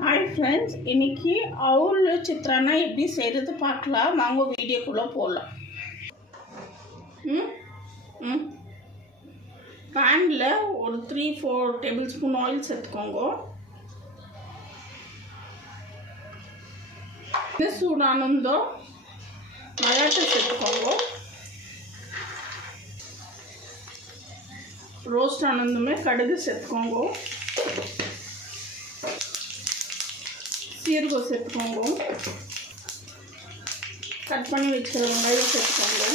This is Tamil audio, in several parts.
हाय फ्रेंड्स इनकी अवल चित्राना எப்படி செய்யறது பார்க்கலாம் வாங்க வீடியோக்குள்ள போலாம் पैनல ஒரு 3-4 டேபிள்ஸ்பூன் ஆயில் சேர்த்துக்கோங்க இது சூடானதோ மல்லாட்டை சேர்த்துக்கோங்க ரோஸ்ட் ஆனதுமே கடுகு சேர்த்துக்கோங்க சீரகம் சேர்த்துக்கோங்க கட் பண்ணி வச்சிருக்க வெங்காயம் சேர்த்துக்கோங்க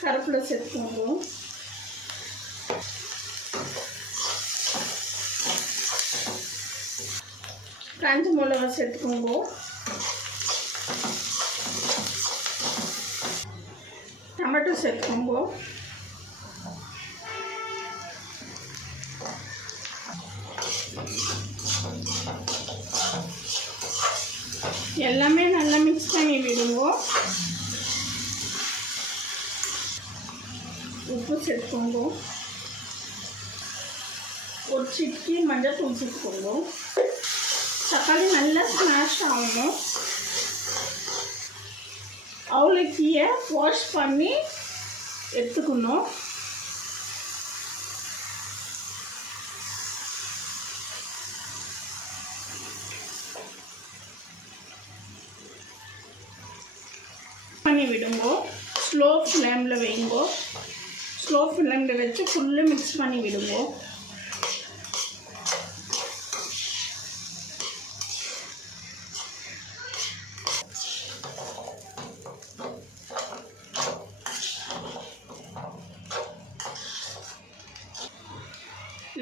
கருவேப்பிலை சேர்த்துக்கோங்க காஞ்ச மிளகாய் சேர்த்துக்கோங்க टमाटो சேர்த்துக்கோங்க எல்லாமே நல்லா மிக்ஸ் பண்ணி விடுங்க உப்பு சேர்த்துக்கோங்க ஒரு சிட்டிகை மஞ்சள் தூள் சேர்த்துக்கோங்க தக்காளி நல்லா ஸ்மாஷ் ஆகணும் அவலக்கியை வாஷ் பண்ணி எடுத்துக்கணும் பண்ணி விடுங்க ஸ்லோ ஃப்ளேமில் வைங்க ஸ்லோ ஃப்ளேமில் வச்சு ஃபுல்லு மிக்ஸ் பண்ணி விடுங்க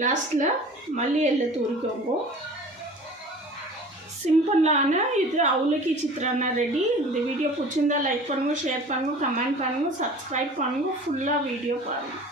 லாஸ்ட்டில் மல்லி எல்லாம் தூரிக்கோங்க சிம்பிளான இது அவலக்கி சித்ரானா ரெடி இந்த வீடியோ பிடிச்சிருந்தா லைக் பண்ணுங்கள் ஷேர் பண்ணுங்கள் கமெண்ட் பண்ணுங்கள் சப்ஸ்கிரைப் பண்ணுங்கள் ஃபுல்லாக வீடியோ பாருங்கள்